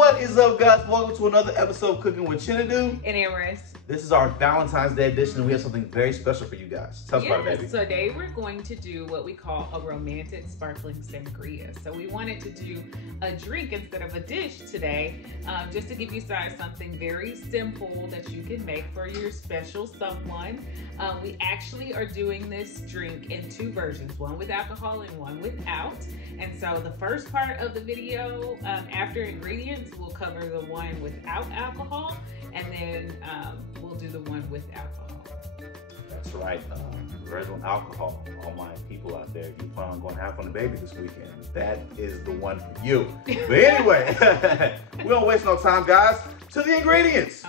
What is up, guys? Welcome to another episode of Cooking with Chinedu and Amaris. This is our Valentine's Day edition, and we have something very special for you guys. Tell us about it, baby. So today we're going to do what we call a romantic sparkling sangria. So we wanted to do a drink instead of a dish today, just to give you guys something very simple that you can make for your special someone. We actually are doing this drink in two versions, one with alcohol and one without. And so the first part of the video, after ingredients, we'll cover the one without alcohol, and then we'll do the one with alcohol. That's right. Original alcohol. All my people out there, if you plan on going half on the baby this weekend, that is the one for you. But anyway, we don't waste no time, guys. To the ingredients.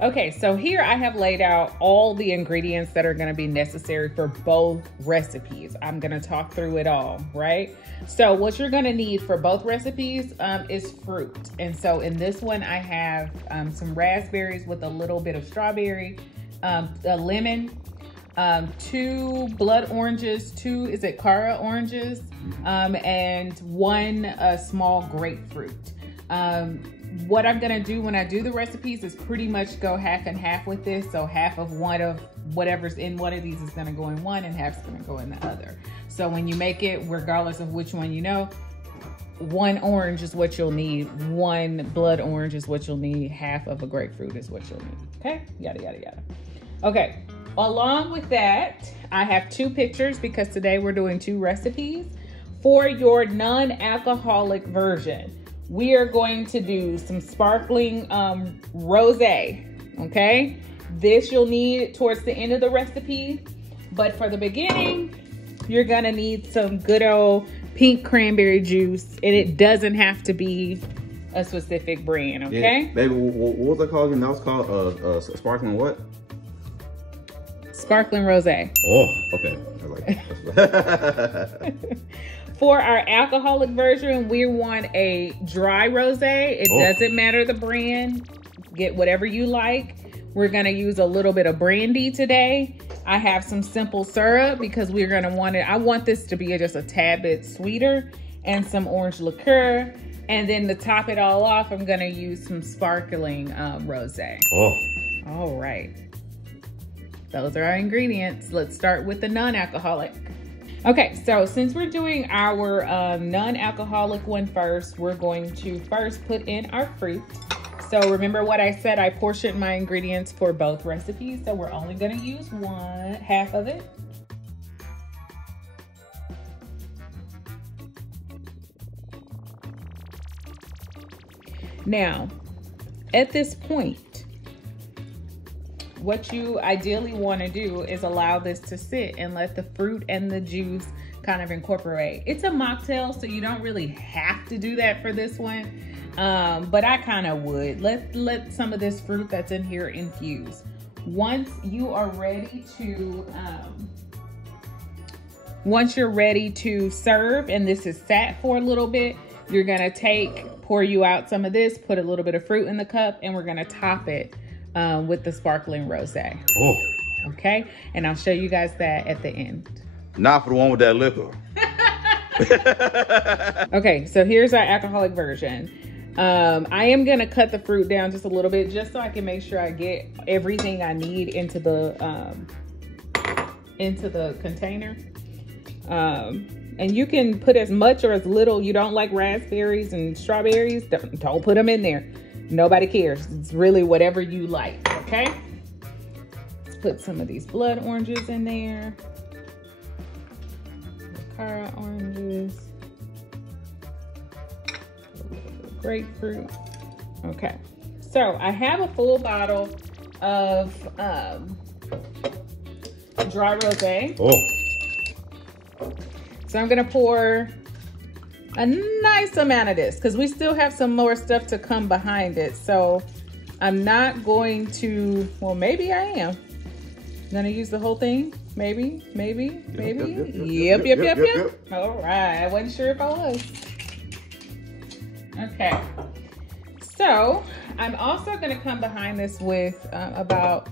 Okay, so here I have laid out all the ingredients that are going to be necessary for both recipes. I'm going to talk through it all, right? So what you're going to need for both recipes is fruit. And so in this one, I have some raspberries with a little bit of strawberry, a lemon, 2 blood oranges, 2 Cara oranges, and 1 small grapefruit. What I'm gonna do when I do the recipes is pretty much go half and half with this. So half of one of whatever's in one of these is gonna go in one and half's gonna go in the other. So when you make it, regardless of which one you know, 1 orange is what you'll need, 1 blood orange is what you'll need, half of a grapefruit is what you'll need, okay? Yada, yada, yada. Okay, along with that, I have 2 pictures because today we're doing 2 recipes. For your non-alcoholic version, we are going to do some sparkling rosé, okay? This you'll need towards the end of the recipe, but for the beginning, you're gonna need some good old pink cranberry juice, and it doesn't have to be a specific brand, okay? Yeah, baby, what was that called again? That was called sparkling what? Sparkling rosé. Oh, okay. I like that. For our alcoholic version, we want a dry rosé. It doesn't matter the brand. Get whatever you like. We're gonna use a little bit of brandy today. I have some simple syrup because we're gonna want it. I want this to be just a tad bit sweeter, and some orange liqueur. And then to top it all off, I'm gonna use some sparkling rosé. Oh. All right. Those are our ingredients. Let's start with the non-alcoholic. Okay, so since we're doing our non-alcoholic one first, we're going to first put in our fruit. So remember what I said, I portioned my ingredients for both recipes, so we're only gonna use half of it. Now, at this point, what you ideally want to do is allow this to sit and let the fruit and the juice kind of incorporate. It's a mocktail, so you don't really have to do that for this one, but I kind of would. Let some of this fruit that's in here infuse. Once you're ready to serve, and this is sat for a little bit, you're gonna pour you out some of this, put a little bit of fruit in the cup, and we're gonna top it with the sparkling rosé. Oh. Okay, and I'll show you guys that at the end. Not for the one with that liquor. Okay, so here's our alcoholic version. I am gonna cut the fruit down just a little bit, just so I can make sure I get everything I need into the container. And you can put as much or as little. You don't like raspberries and strawberries, don't put them in there. Nobody cares. It's really whatever you like, okay? Let's put some of these blood oranges in there. Cara oranges. A little bit of grapefruit. Okay. So I have a full bottle of dry rosé. Oh. So I'm gonna pour a nice amount of this because we still have some more stuff to come behind it. So I'm not going to, well, maybe I am. Gonna use the whole thing? Maybe. Yep. All right, I wasn't sure if I was. Okay. So I'm also gonna come behind this with about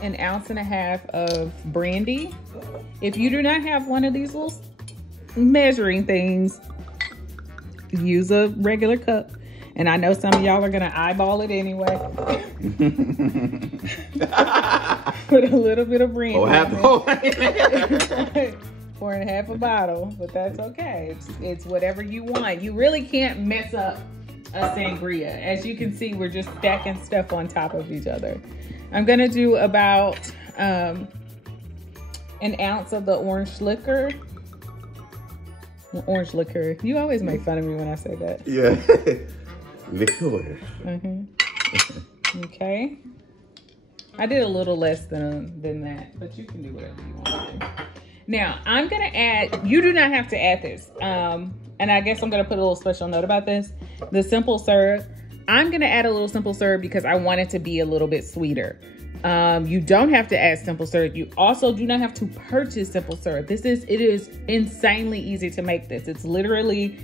1.5 ounces of brandy. If you do not have one of these little measuring things, use a regular cup. And I know some of y'all are gonna eyeball it anyway. Put a little bit of brandy. Oh, half the whole. Pour in half a bottle, but that's okay. It's whatever you want. You really can't mess up a sangria. As you can see, we're just stacking stuff on top of each other. I'm gonna do about an ounce of the orange liquor. Orange liquor. You always make fun of me when I say that. Yeah. Liquor. Okay. I did a little less than that, but you can do whatever you want to do. Now, I'm going to add, you do not have to add this. And I guess I'm going to put a little special note about this. The simple syrup. I'm going to add a little simple syrup because I want it to be a little bit sweeter. You don't have to add simple syrup. You also do not have to purchase simple syrup. It is insanely easy to make this. It's literally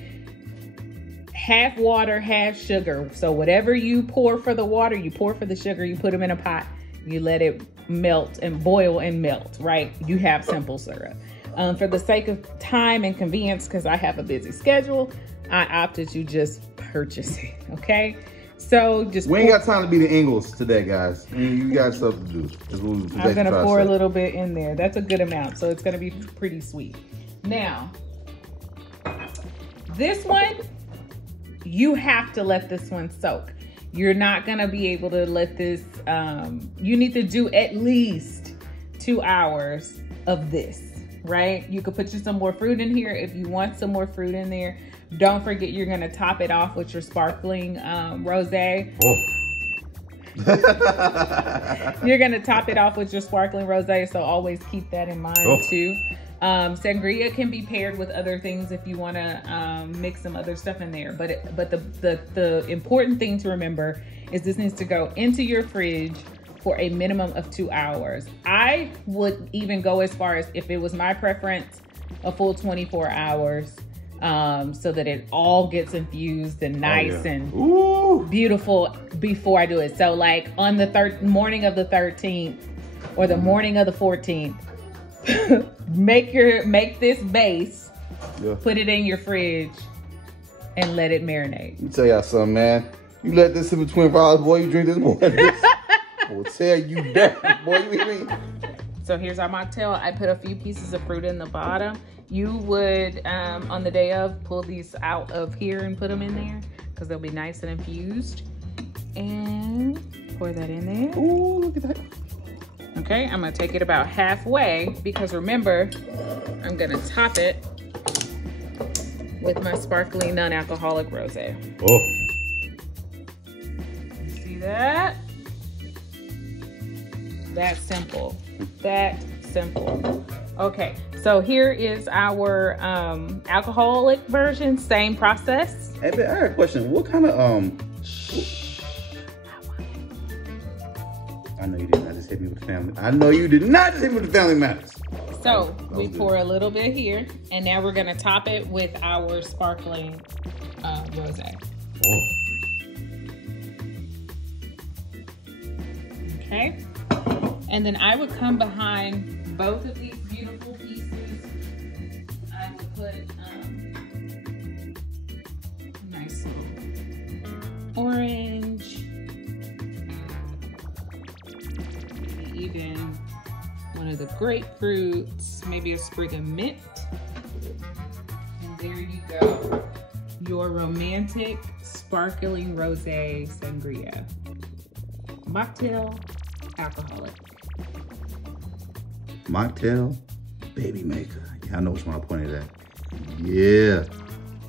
half water, half sugar. So whatever you pour for the water, you pour for the sugar, you put them in a pot, you let it melt and boil and melt, right? You have simple syrup. For the sake of time and convenience, because I have a busy schedule, I opted to just purchase it, okay? So just we ain't got time to be the Ingles today, guys. You got stuff to do. I'm gonna pour a little bit in there. That's a good amount, so it's gonna be pretty sweet. Now, this one, you have to let this one soak. You're not gonna be able to let this, you need to do at least 2 hours of this, right? You could put you some more fruit in here if you want some more fruit in there. Don't forget, you're gonna top it off with your sparkling rosé. You're gonna top it off with your sparkling rosé, so always keep that in mind too. Sangria can be paired with other things if you want to mix some other stuff in there. But the important thing to remember is this needs to go into your fridge for a minimum of 2 hours. I would even go as far as, if it was my preference, a full 24 hours so that it all gets infused and nice and beautiful before I do it. So like on the morning of the 13th or the morning of the 14th, make this base, put it in your fridge, and let it marinate. Let me tell y'all something, man. You let this sit between hours, boy, you drink this more. I will tell you that, boy. You hear me? So here's our mocktail. I put a few pieces of fruit in the bottom. You would, on the day of, pull these out of here and put them in there because they'll be nice and infused. And pour that in there. Ooh, look at that. Okay, I'm gonna take it about halfway because remember, I'm gonna top it with my sparkling non-alcoholic rosé. See that? That's simple. That simple. Okay, so here is our alcoholic version. Same process. Hey, but I got a question. What kind of I know you did not just hit me with the family. I know you did not just hit me with the family matters. So we pour a little bit here, and now we're gonna top it with our sparkling rosé. Okay, and then I would come behind both of these beautiful pieces. I would put nice little orange. Even one of the grapefruits, maybe a sprig of mint. And there you go. Your romantic sparkling rosé sangria. Mocktail, alcoholic. Mocktail, baby maker. Yeah, I know which one I pointed at. Yeah.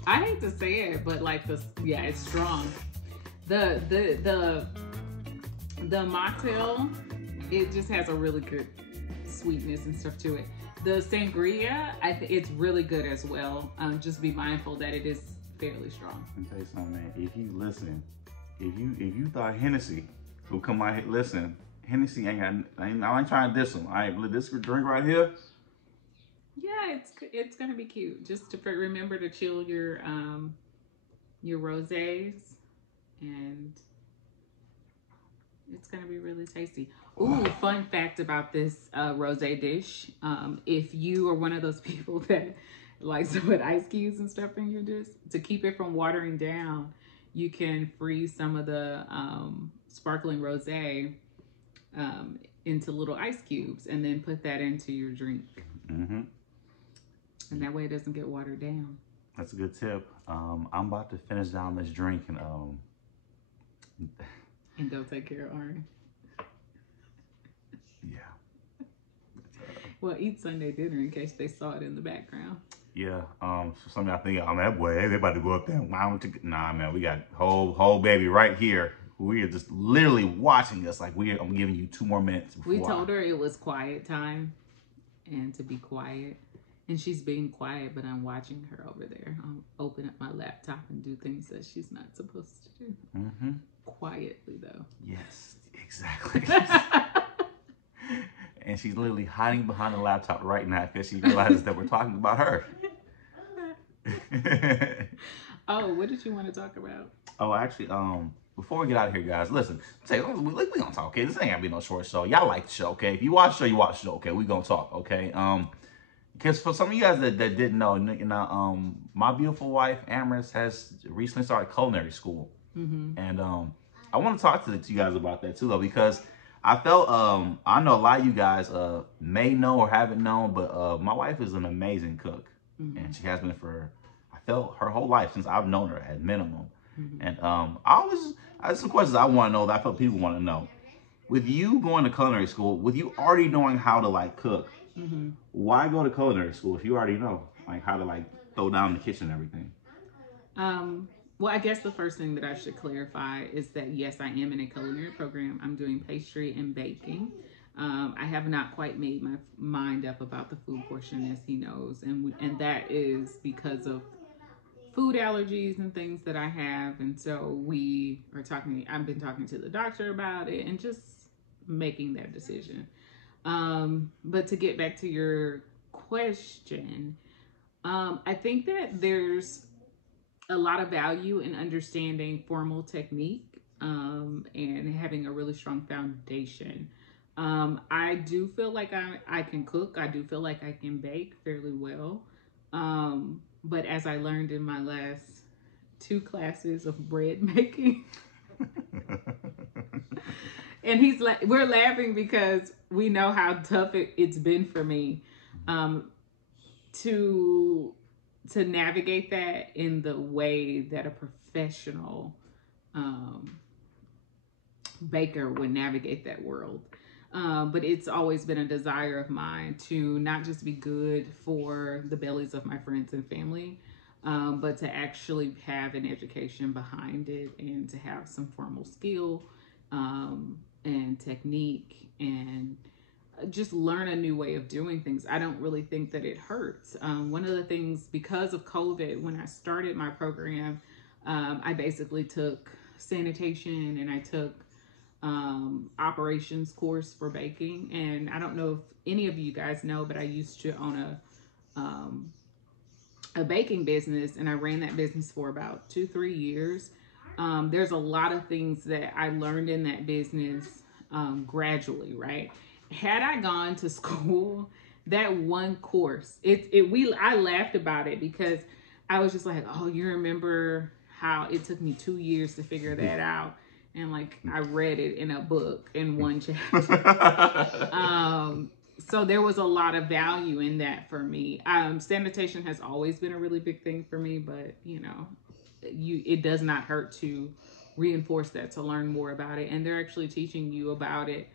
I hate to say it, but like yeah, it's strong. The mocktail, it just has a really good sweetness and stuff to it. The sangria, it's really good as well. Just be mindful that it is fairly strong. Let me tell you something, man. If you listen, if you thought Hennessy would come out here, listen, Hennessy ain't got. I ain't trying to diss them. This drink right here. Yeah, it's gonna be cute. Just to remember to chill your rosés, and it's gonna be really tasty. Ooh, fun fact about this rosé dish. If you are one of those people that likes to put ice cubes and stuff in your dish, to keep it from watering down, you can freeze some of the sparkling rosé into little ice cubes and then put that into your drink. Mm-hmm. And that way it doesn't get watered down. That's a good tip. I'm about to finish down this drink and go take care of Ari. Yeah. Well, eat Sunday dinner in case they saw it in the background. Yeah. So some of y'all think, oh, that boy, they about to go up there. Nah, man, we got whole baby right here. We are just literally watching us. Like I'm giving you 2 more minutes. We told her it was quiet time and to be quiet. And she's being quiet, but I'm watching her over there. I'll open up my laptop and do things that she's not supposed to do. Mm-hmm. Quietly, though. Yes, exactly. And she's literally hiding behind the laptop right now because she realizes that we're talking about her. Oh, what did you want to talk about? Oh, actually, before we get out of here, guys, listen. We gonna talk, okay? This ain't gonna be no short show. Y'all like the show, okay? If you watch the show, you watch the show, okay? We gonna talk, okay? Because for some of you guys that didn't know, my beautiful wife, Amaris, has recently started culinary school. Mm-hmm. And I want to talk to you guys about that too, though, because I felt, I know a lot of you guys may know or haven't known, but my wife is an amazing cook. Mm-hmm. And she has been for, I felt, her whole life since I've known her at minimum. Mm-hmm. And I have some questions I want to know that I felt people want to know. With you going to culinary school, with you already knowing how to like cook, mm-hmm. why go to culinary school if you already know like how to like throw down the kitchen and everything? Well, I guess the first thing that I should clarify is that yes, I am in a culinary program. I'm doing pastry and baking. I have not quite made my mind up about the food portion, as he knows, and that is because of food allergies and things that I have. And so we are talking. I've been talking to the doctor about it and just making that decision. But to get back to your question, I think that there's a lot of value in understanding formal technique and having a really strong foundation. I do feel like I can cook. I do feel like I can bake fairly well. But as I learned in my last 2 classes of bread making, and we're laughing because we know how tough it's been for me to navigate that in the way that a professional baker would navigate that world. But it's always been a desire of mine to not just be good for the bellies of my friends and family, but to actually have an education behind it and to have some formal skill and technique and just learn a new way of doing things. I don't really think that it hurts. One of the things, because of COVID, when I started my program, I basically took sanitation and I took operations course for baking. And I don't know if any of you guys know, but I used to own a baking business, and I ran that business for about 2-3 years. There's a lot of things that I learned in that business gradually, right? Had I gone to school, that one course, I laughed about it because I was just like, oh, you remember how it took me 2 years to figure that out? And like, I read it in a book in one chapter. So there was a lot of value in that for me. Sanitation has always been a really big thing for me, but it does not hurt to reinforce that, to learn more about it. And they're actually teaching you about it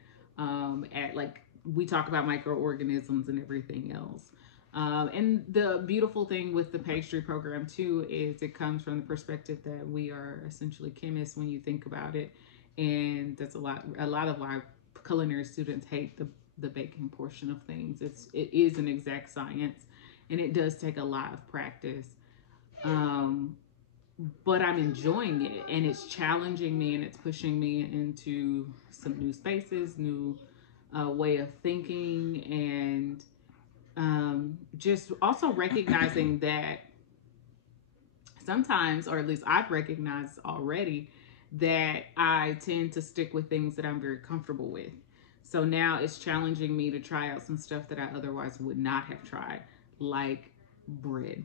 we talk about microorganisms and everything else. And the beautiful thing with the pastry program too is it comes from the perspective that we are essentially chemists when you think about it, and that's a lot of why culinary students hate the baking portion of things. It is an exact science, and it does take a lot of practice. But I'm enjoying it, and it's challenging me, and it's pushing me into some new spaces, new way of thinking, and just also recognizing that sometimes, or at least I've recognized already, that I tend to stick with things that I'm very comfortable with. So now it's challenging me to try out some stuff that I otherwise would not have tried, like bread.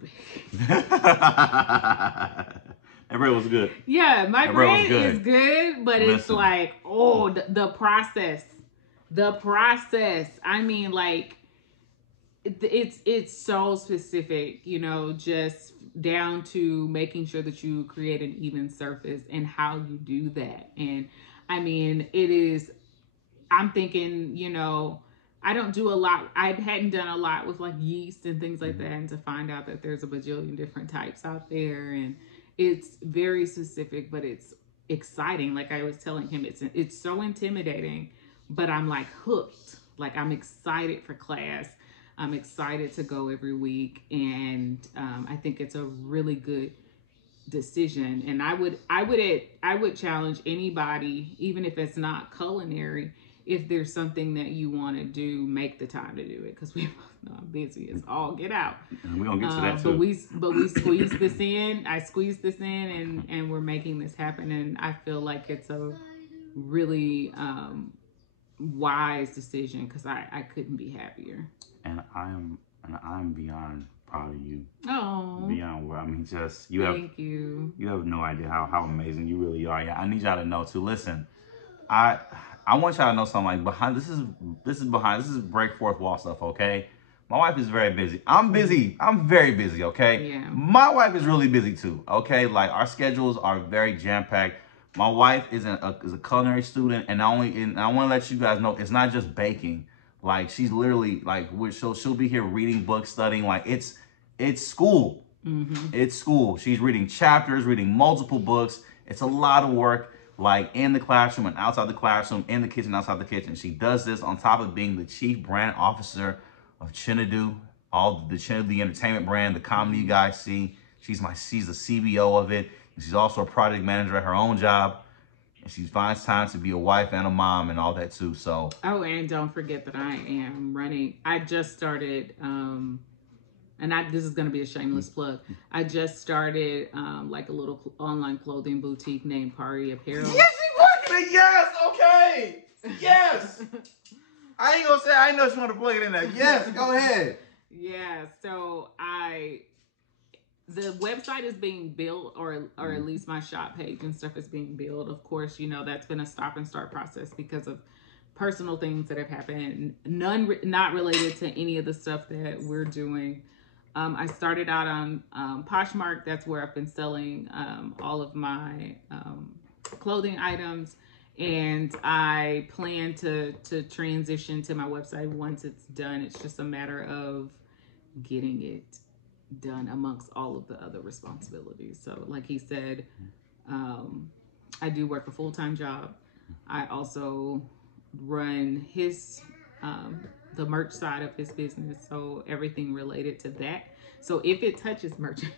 That bread was good. Yeah, my That bread was bread good. is good, but it's Listen. like, oh, the process. The process. I mean, like, it's so specific, you know, just down to making sure that you create an even surface and how you do that. And I mean, it is, I'm thinking, you know, I don't do a lot. I hadn't done a lot with like yeast and things like that, and to find out that there's a bajillion different types out there, and it's very specific, but it's exciting. Like I was telling him, it's so intimidating, but I'm like hooked. Like I'm excited for class. I'm excited to go every week, and I think it's a really good decision. And I would challenge anybody, even if it's not culinary, if there's something that you want to do, make the time to do it, because we both know I'm busy as all get out. And we're gonna get to that too. But we squeeze this in. I squeeze this in, and we're making this happen. And I feel like it's a really wise decision, because I couldn't be happier. And I'm beyond proud of you. Oh, Beyond where, I mean, just thank you. You have no idea how amazing you really are. Yeah, I need y'all to know too. Listen, I want y'all to know something. Like behind this is break fourth wall stuff. Okay, my wife is very busy. I'm busy. I'm very busy. Okay, Yeah. My wife is really busy too. Okay, like our schedules are very jam packed. My wife is a culinary student, and I want to let you guys know it's not just baking. Like she's literally like she'll be here reading books, studying. Like it's school. Mm-hmm. It's school. She's reading chapters, reading multiple books. It's a lot of work, like in the classroom and outside the classroom, in the kitchen, outside the kitchen. She does this on top of being the chief brand officer of Chinedu, all the Chinedu, the entertainment brand, the comedy you guys see. She's the CBO of it. She's also a project manager at her own job. And she finds time to be a wife and a mom and all that too. So. Oh, and don't forget that I am running. I just started, this is going to be a shameless plug. I just started like a little online clothing boutique named Party Apparel. Yes, she's working it. Yes, okay. Yes. I ain't gonna say. I know she want to plug it in there. Yes, go ahead. Yeah. So the website is being built, or at least my shop page and stuff is being built. Of course, you know, that's been a stop and start process because of personal things that have happened. Not related to any of the stuff that we're doing. I started out on Poshmark. That's where I've been selling all of my clothing items. And I plan to transition to my website once it's done. It's just a matter of getting it done amongst all of the other responsibilities. So like he said, I do work a full-time job. I also run his the merch side of his business, so everything related to that. So if it touches merchandise,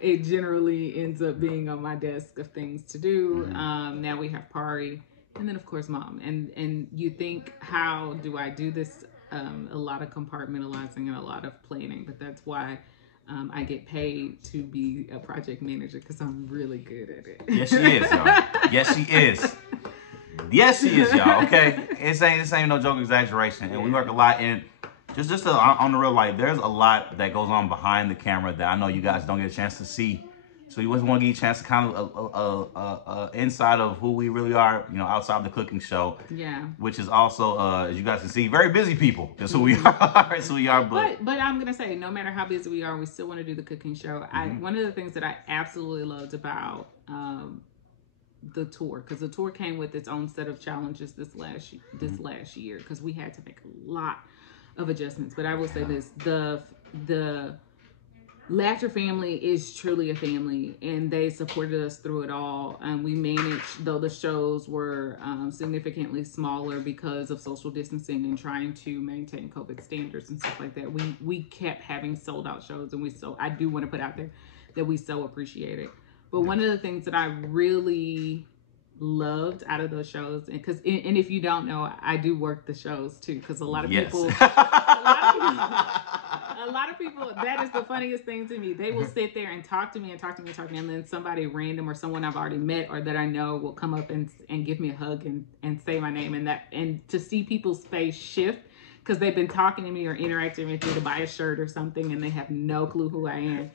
it generally ends up being on my desk of things to do. Now we have Pari, and then of course Mom. And you think, how do I do this? A lot of compartmentalizing and a lot of planning, but that's why I get paid to be a project manager, because I'm really good at it. Yes, she is, y'all. Yes, she is. Yes, she is, y'all. Okay, this ain't no joke, exaggeration, and we work a lot. And just on the real, like, there's a lot that goes on behind the camera that I know you guys don't get a chance to see. So we want to give you a chance to kind of inside of who we really are, you know, outside the cooking show. Yeah. Which is also, as you guys can see, very busy people. That's who we are. That's who we are. But I'm gonna say, no matter how busy we are, we still want to do the cooking show. One of the things that I absolutely loved about the tour, because the tour came with its own set of challenges this last year, because we had to make a lot of adjustments. But I will say this: the Laughter family is truly a family, and they supported us through it all. We managed, though the shows were significantly smaller because of social distancing and trying to maintain COVID standards and stuff like that. We kept having sold out shows, and I do want to put out there that we so appreciate it. But one of the things that I really loved out of those shows, and if you don't know, I do work the shows too, because a lot of people that is the funniest thing to me. They will sit there and talk to me, and then somebody random or someone I've already met or that I know will come up and give me a hug and say my name, and to see people's face shift, because they've been talking to me or interacting with me to buy a shirt or something, and they have no clue who I am.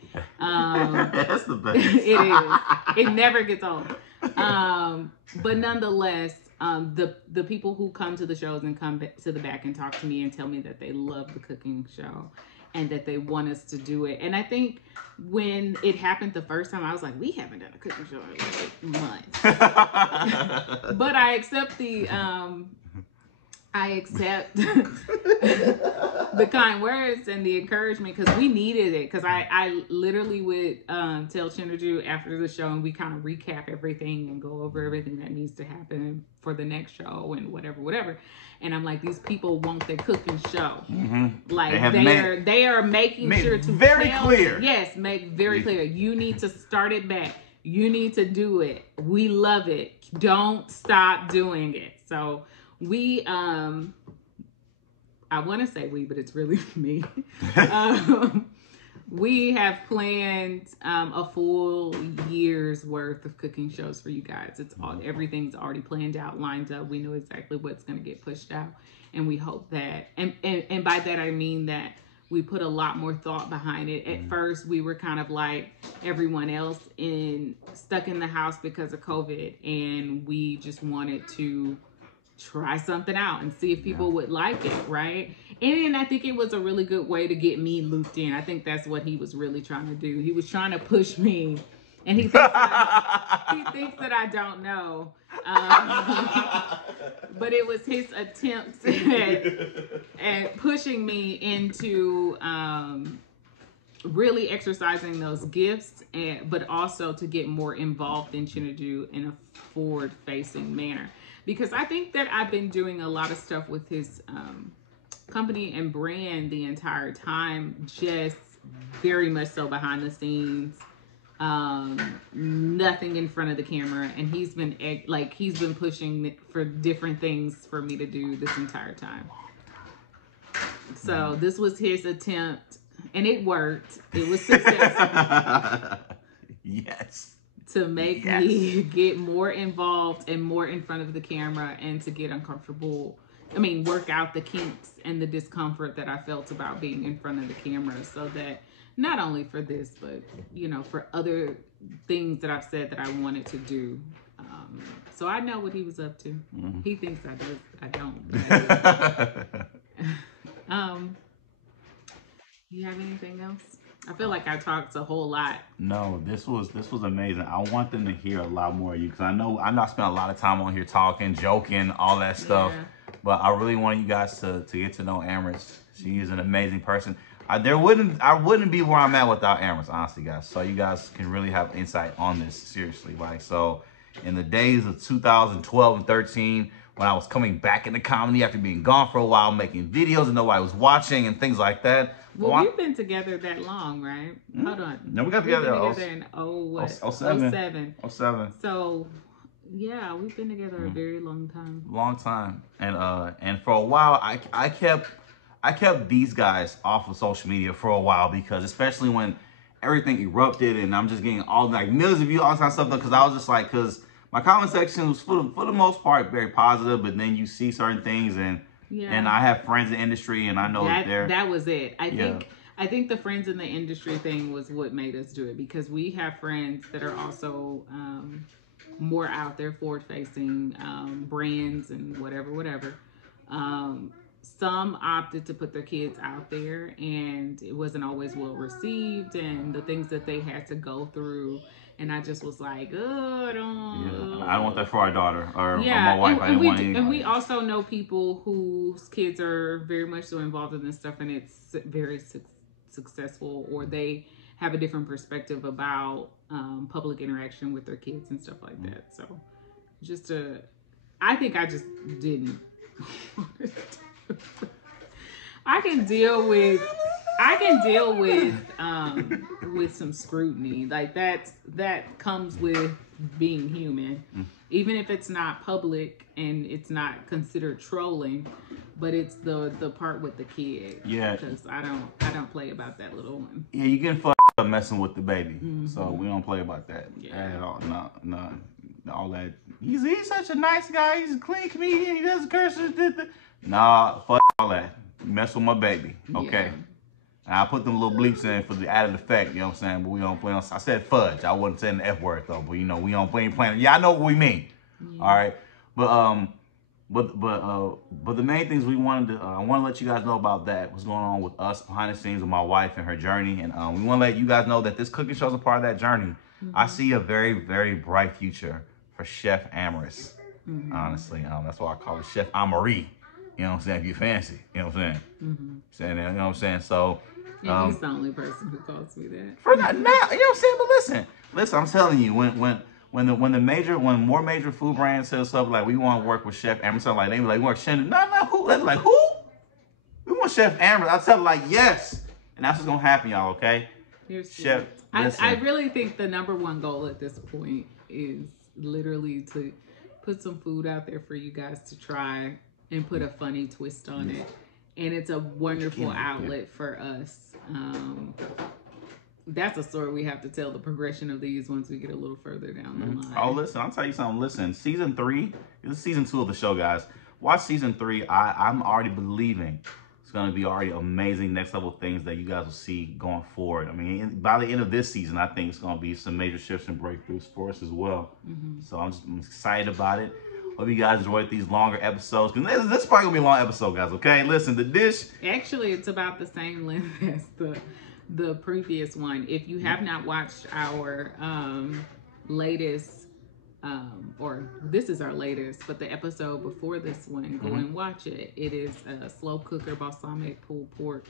That's the best. It is. It never gets old. But nonetheless, the people who come to the shows and come to the back and talk to me and tell me that they love the cooking show and that they want us to do it. And I think when it happened the first time, I was like, we haven't done a cooking show in like months. But I accept the the kind words and the encouragement, because we needed it. Because I literally would tell Chinedu after the show, and we kind of recap everything and go over everything that needs to happen for the next show and whatever. And I'm like, these people want their cooking show. Like they are making sure to very clear. Yes, make very clear. You need to start it back. You need to do it. We love it. Don't stop doing it. So we, I want to say we, but it's really me. We have planned a full year's worth of cooking shows for you guys. It's all, everything's already planned out, lined up. We know exactly what's going to get pushed out, and we hope that. And by that I mean that we put a lot more thought behind it. At first, we were kind of like everyone else, stuck in the house because of COVID, and we just wanted to try something out and see if people would like it, right? And I think it was a really good way to get me looped in. I think that's what he was really trying to do. He was trying to push me, and he thinks that I don't know. But it was his attempts at pushing me into really exercising those gifts, but also to get more involved in Chinedu in a forward-facing manner. Because I think that I've been doing a lot of stuff with his company and brand the entire time, just very much so behind the scenes, nothing in front of the camera. And he's been pushing for different things for me to do this entire time. So this was his attempt, and it worked. It was successful. Yes. To make me get more involved and more in front of the camera, and to get uncomfortable. I mean, work out the kinks and the discomfort that I felt about being in front of the camera, so that not only for this, but, you know, for other things that I've said that I wanted to do. So I know what he was up to. He thinks I do. I don't. You have anything else? I feel like I talked a whole lot. No, this was amazing. I want them to hear a lot more of you, because I know I spent a lot of time on here talking, joking, all that stuff. Yeah. But I really want you guys to get to know Amaris. She is an amazing person. I wouldn't be where I'm at without Amaris, honestly, guys. So you guys can really have insight on this, seriously. Like, so in the days of 2012 and 13, when I was coming back into comedy after being gone for a while, making videos and nobody was watching and things like that. Well, we've been together that long, right? Hold on. No, we got together in 07. 07. So, yeah, we've been together a very long time. Long time. And for a while, I kept these guys off of social media for a while, because especially when everything erupted and I'm just getting all like millions of views, all that kind of stuff, because I was just like, because my comment section was for the most part very positive, but then you see certain things, and I have friends in the industry, and I know that was it. I think the friends in the industry thing was what made us do it, because we have friends that are also more out there, forward-facing brands and whatever. Some opted to put their kids out there, and it wasn't always well received, and the things that they had to go through. And I just was like, oh, I don't want that for our daughter or my wife. And we also know people whose kids are very much so involved in this stuff, and it's very successful, or they have a different perspective about public interaction with their kids and stuff like that. So I think I just didn't. I can deal with some scrutiny. Like that comes with being human. Even if it's not public and it's not considered trolling, but it's the part with the kid. Yeah. Because I don't play about that little one. Yeah, you getting fucked up messing with the baby. So we don't play about that at all. No. All that. He's such a nice guy. He's a clean comedian. He doesn't curse. Nah, fuck all that. mess with my baby, okay? Yeah. And I put them little bleeps in for the added effect, you know what I'm saying? But we don't play on. I said fudge. I wasn't saying the F word though, but you know, we ain't playing. Yeah, I know what we mean. Yeah. All right, but the main things we wanted to, I want to let you guys know about that. What's going on with us behind the scenes with my wife and her journey, and we want to let you guys know that this cooking show is a part of that journey. I see a very, very bright future for Chef Amaris. Honestly, that's why I call it Chef Amaris. You know what I'm saying? If you fancy, you know what I'm saying? Saying that, you know what I'm saying? So, and he's the only person who calls me that. For that now, you know what I'm saying? But listen, I'm telling you, when more major food brands say stuff like we want to work with Chef Amaris, like they be like, we want Chinedu. No, who? They be like, who? We want Chef Amaris. I tell them like, yes, and that's what's gonna happen, y'all. Okay? Chef, I really think the #1 goal at this point is literally to put some food out there for you guys to try and put a funny twist on it. And it's a wonderful outlet for us. That's a story we have to tell, the progression of these once we get a little further down the line. Oh, listen, I'll tell you something. Listen, season 3, this is season 2 of the show, guys. Watch season 3. I'm already believing it's going to be already amazing next level things that you guys will see going forward. I mean, by the end of this season, I think it's going to be some major shifts and breakthroughs for us as well. So I'm excited about it. Hope you guys enjoyed these longer episodes. Because this is probably going to be a long episode, guys, okay? Listen, the dish... Actually, it's about the same length as the previous one. If you have not watched our latest, or this is our latest, but the episode before this one, go and watch it. It is a slow cooker balsamic pulled pork,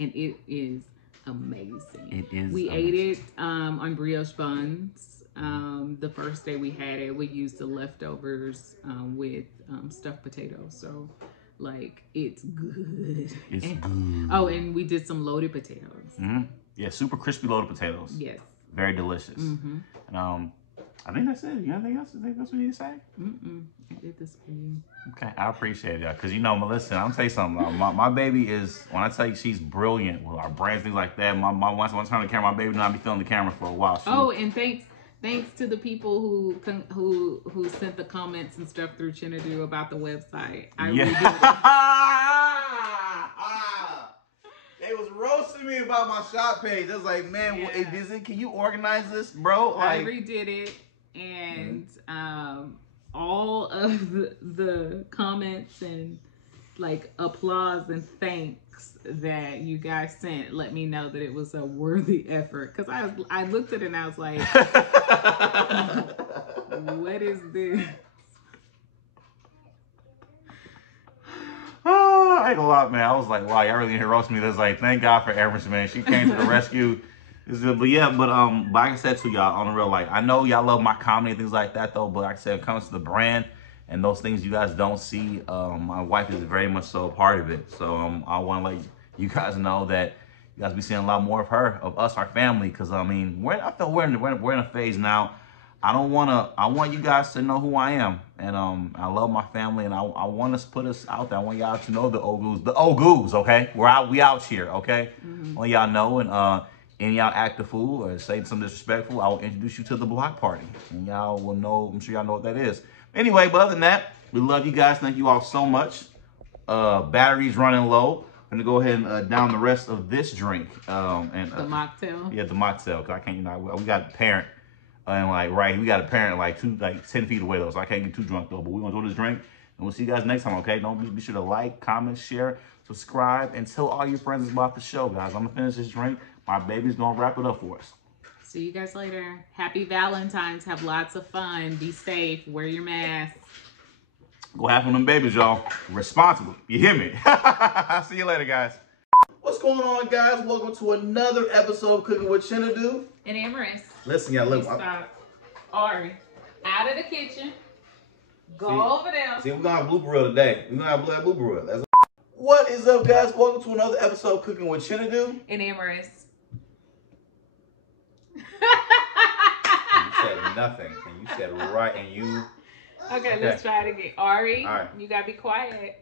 and it is amazing. It is We amazing. ate it on brioche buns. The first day we had it, we used the leftovers with stuffed potatoes. So, like, it's good. It's good. Oh, and we did some loaded potatoes. Yeah, super crispy loaded potatoes. Yes. Very delicious. And I think that's it. You got anything else? You think that's what you need to say? I did this for you. Okay, I appreciate that. Because, you know, Melissa, I'm tell you something. My baby is, when I tell you she's brilliant with our brands, things like that. Once I turn the camera, my baby not be filming the camera for a while. And thanks to the people who sent the comments and stuff through Chinedu about the website. They was roasting me about my shop page. I was like, man, can you organize this, bro? Like, I redid it, and all of the comments and like applause and thanks that you guys sent let me know that it was a worthy effort. Because I looked at it and I was like, what is this? Oh, I ain't gonna lie, man. I was like, wow, y'all really here roasting me. That's like, thank God for Amaris, man. She came to the rescue. But like I said to y'all, on the real, like, I know y'all love my comedy and things like that, though. But like I said, it comes to the brand and those things you guys don't see. My wife is very much so a part of it. So I want to let you guys know that you guys be seeing a lot more of her, of us, our family. Because I mean, I feel we're in a phase now. I want you guys to know who I am, and I love my family, and I want us to put us out there. I want y'all to know the Ogoos, okay? We out here, okay? I want y'all know, and any y'all act a fool or say something disrespectful, I will introduce you to the block party, and y'all will know. I'm sure y'all know what that is. Anyway, but other than that, we love you guys. Thank you all so much. Battery's running low. I'm gonna go ahead and down the rest of this drink. The mocktail. Yeah, the mocktail. Cause I can't. You know, we got a parent. And we got a parent like 10 feet away though, so I can't get too drunk though. But we're gonna do this drink, and we'll see you guys next time, okay? Don't be sure to like, comment, share, subscribe, and tell all your friends about the show, guys. I'm gonna finish this drink. My baby's gonna wrap it up for us. See you guys later. Happy Valentine's. Have lots of fun. Be safe. Wear your mask. Go have one of them babies, y'all. Responsibly. You hear me? See you later, guys. What's going on, guys? Welcome to another episode of Cooking with Chinedu and Amaris. Listen, y'all, look. Stop. Ari, out of the kitchen. Go over there. See, we're gonna have blooper reel today. We're gonna have blooper reel. What is up, guys? Welcome to another episode of Cooking with Chinedu and Amaris. You said nothing, and you said right, and you. Okay, let's try it again. Ari, all right. You gotta be quiet.